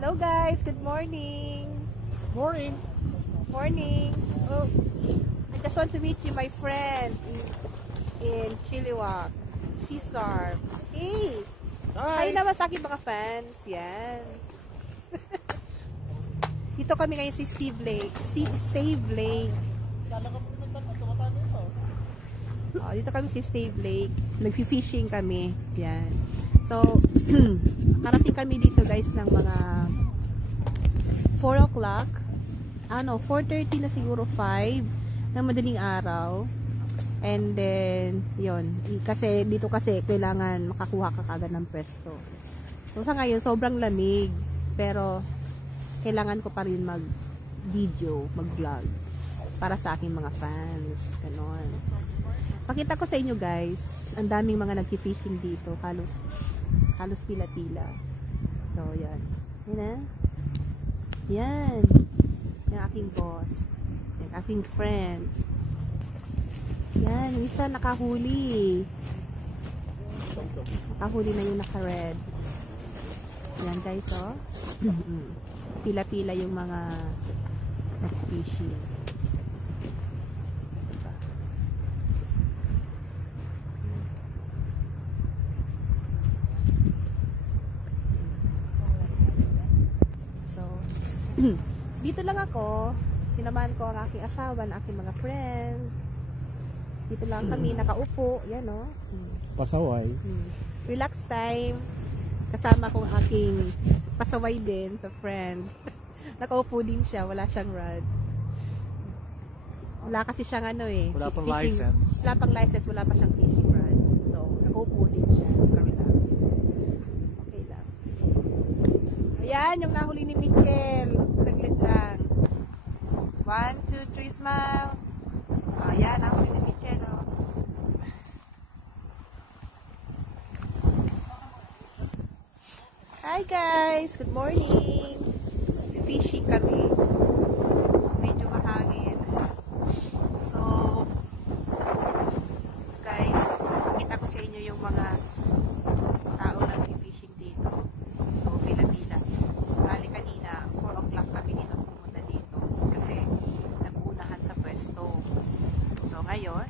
Hello guys, good morning. Morning. Morning. Oh, I just want to meet you, my friend in Chilliwack, Cesar. Hey. Hi naman sa aking mga fans. Yan. Dito kami ngayon si Steve Lake. Steve Lake. Oh, dito kami si Steve Lake. Nag-fishing kami. Yan. So, karating kami dito guys ng mga 4 o'clock. 4:30 na siguro, 5 ng madaling araw. And then, yon. Kasi dito kasi kailangan makakuha ka kagad ng pwesto. So, sa ngayon, sobrang lamig. Pero, kailangan ko pa rin mag-video, mag-vlog para sa aking mga fans. Ganon. Pakita ko sa inyo guys, ang daming mga nag-fishing dito. Halos pila-pila. So, yan. Yan na. Yan. Yung aking boss. Yung aking friend. Yan. Isa nakahuli. Nakahuli na yung naka-red. Yan guys, oh. Pila-pila yung mga nag-fishing. Dito lang ako, sinamahan ko ang aking asawa, ang aking mga friends. Dito lang kami nakaupo, yan o. Pasaway. Relax time. Kasama kong aking pasaway din sa friend. Nakaupo din siya, wala siyang rod. Wala kasi siyang wala pang fishing, license. Wala pang license, wala pa siyang fishing rod. So, nakaupo din siya. Relax. Okay lang. Ayan, yung nahuli ni Mitchell. Saglit lang. 1, 2, 3, smile. Ayan, nahuli ni Mitchell. Oh. Hi guys! Good morning! Fishing kami. So, medyo mahangin. So, guys, kita ko sa inyo yung mga tao nag-fishing dito. So, pila-pila. Bali kanina, 4 o'clock kami dito pumunta dito. Kasi, nag-uunahan sa pwesto. So, ngayon,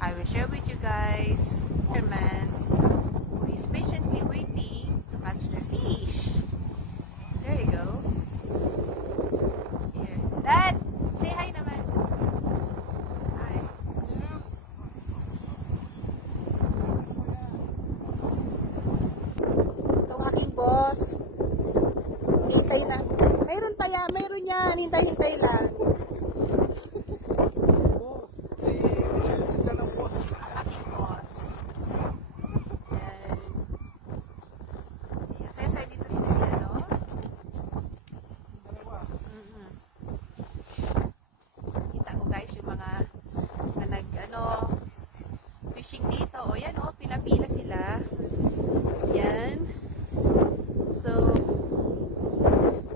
I will share with you guys fishermen who is patiently waiting to catch their fish. There you go. Here. Dad, say hi naman. Hi. Itong aking boss. Hintay na. Mayroon pa yan. Mayroon yan. Hintay-hintay lang. Aking boss. Yan. Asay-asay dito din siya, no? Kita ko guys yung mga fishing dito. O yan o, pila-pila sila. Yan. So,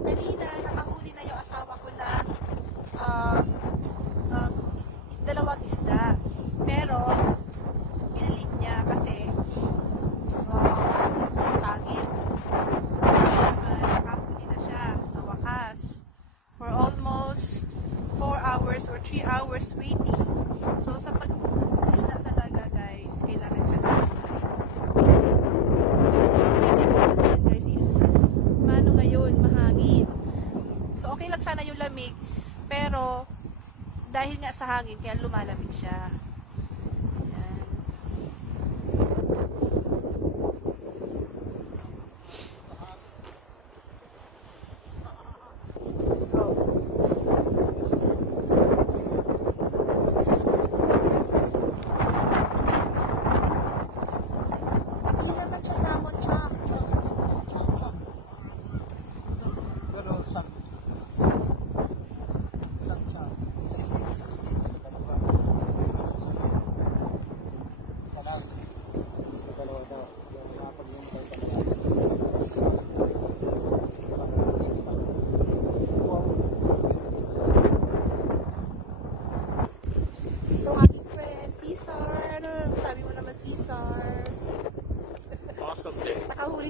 kanina, nakahuli na yung asawa ko na dalawang isda. Pero, pinalit niya kasi pangit. Nakahuli na siya sa wakas. For almost 4 hours or 3 hours waiting. So, sa pag-isda talaga guys, kailangan siya na. So, guys is, mano ngayon, mahangin. So, okay lang sana yung lamig. Pero, dahil nga sa hangin, kaya lumalamig siya. Ayan. Hindi naman siya salmon chop.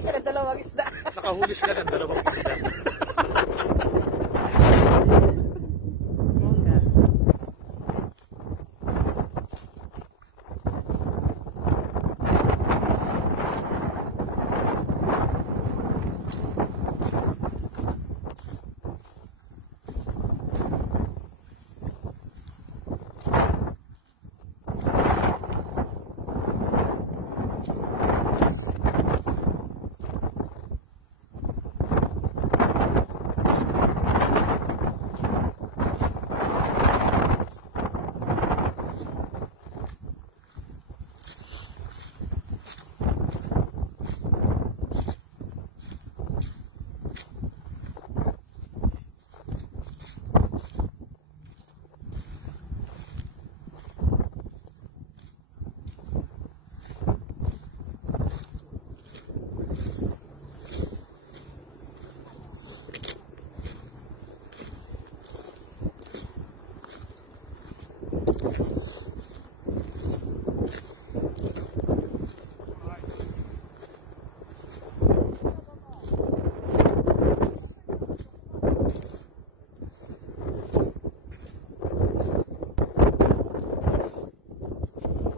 siya ng dalawang isda. Nakahuli sila ng dalawang isda. Bongga.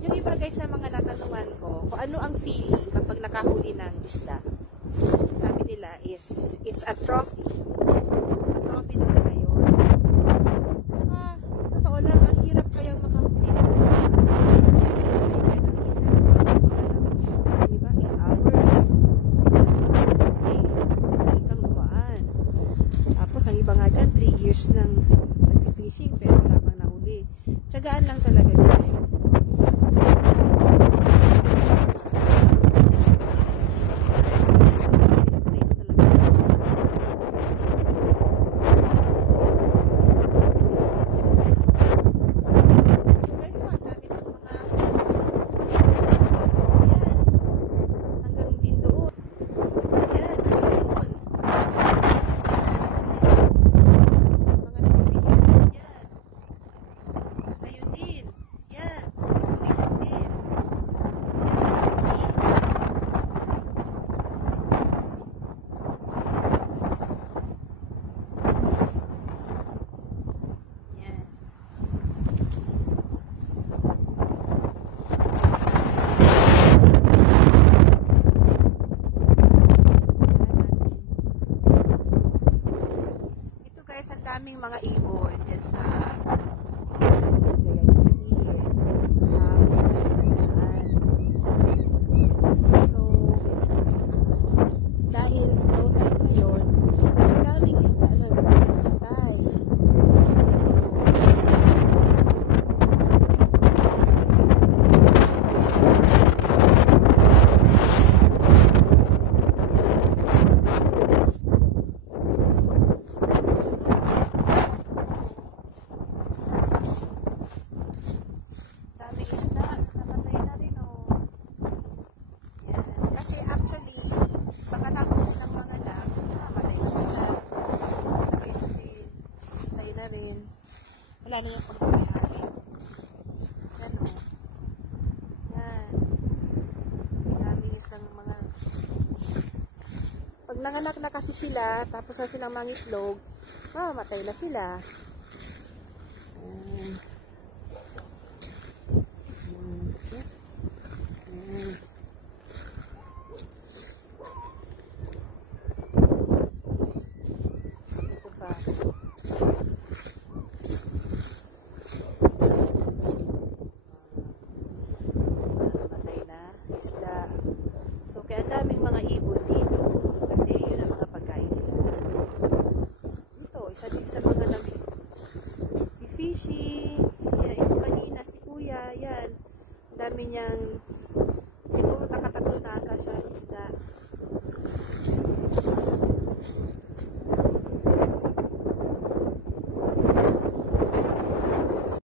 Yung iba guys sa mga natanungan ko, kung ano ang feeling kapag nakahuli ng isda. Sabi nila is, it's a trophy. Sa trophy na ngayon. Saka, sa totoo lang, ang hirap kayang makahuli ng isda. Diba? 8 hours. Hindi kang ubaan. Tapos, ang iba nga dyan, 3 years nang nag-fishing pero wala pang nahuli. Tiyagaan lang talaga guys. Daming mga ibon dyan sa Cagayan City here. So, dahil snow time ngayon, daming isda na nagpapatay. Wala na yung pagkamayari. Yan o. Yan. Pinaminis lang ng mga... Pag nanganak na kasi sila, tapos na silang mangitlog, mamamatay na sila.